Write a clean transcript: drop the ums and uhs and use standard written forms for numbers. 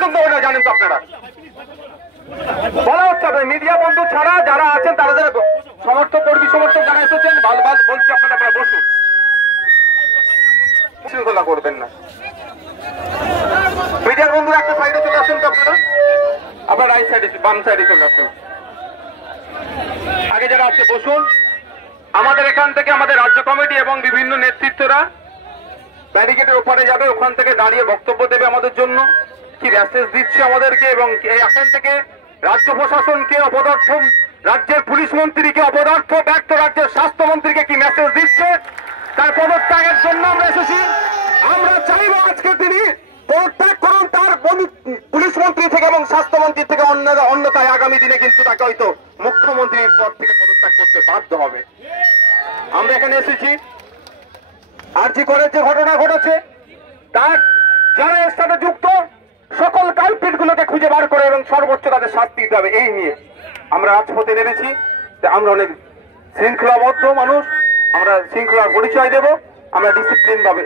পছন্দ হয় না জানেন তো আপনারা। বলা হচ্ছে মিডিয়া বন্ধু ছাড়া যারা আছেন তারা যারা সমর্থক কর্মী সমর্থক যারা এসেছেন বারবার বলছি আপনারা বসুন, শৃঙ্খলা করবেন না। মিডিয়ার বন্ধুরা একটা সাইডে চলে আসেন তো আপনারা, আবার রাইট সাইডে বাম সাইডে চলে আসেন। আগে যারা আছে বসুন। আমাদের এখান থেকে আমাদের রাজ্য কমিটি এবং বিভিন্ন নেতৃত্বরা ব্যারিকেডের ওপারে যাবে, ওখান থেকে দাঁড়িয়ে বক্তব্য দেবে আমাদের জন্য, কি মেসেজ দিচ্ছে আমাদেরকে, এবং এখান থেকে রাজ্য প্রশাসনকে অপদার্থ, রাজ্যের পুলিশ মন্ত্রীকে অপদার্থ ব্যর্থ রাজ্যের স্বাস্থ্যমন্ত্রীকে কি মেসেজ দিচ্ছে তার পদত্যাগের জন্য আমরা এসেছি। আমরা চাইব আজকে তিনি পদত্যাগ করুন তার পুলিশ মন্ত্রী থেকে এবং স্বাস্থ্যমন্ত্রী থেকে, অন্যথায় আগামী দিনে কিন্তু তাকে হয়তো মুখ্যমন্ত্রীর পদ থেকে পদত্যাগ করতে বাধ্য হবে। আমরা এখানে এসেছি আরজি করে যে ঘটনা ঘটেছে তার যারা এর সাথে যুক্ত সকল কালপিট গুলোকে খুঁজে বার করে এবং সর্বোচ্চ তাদের শাস্তি দিতে হবে, এই নিয়ে আমরা রাজপথে নেমেছি। আমরা অনেক শৃঙ্খলাবদ্ধ মানুষ, আমরা শৃঙ্খলার পরিচয় দেব, আমরা ডিসিপ্লিন ভাবে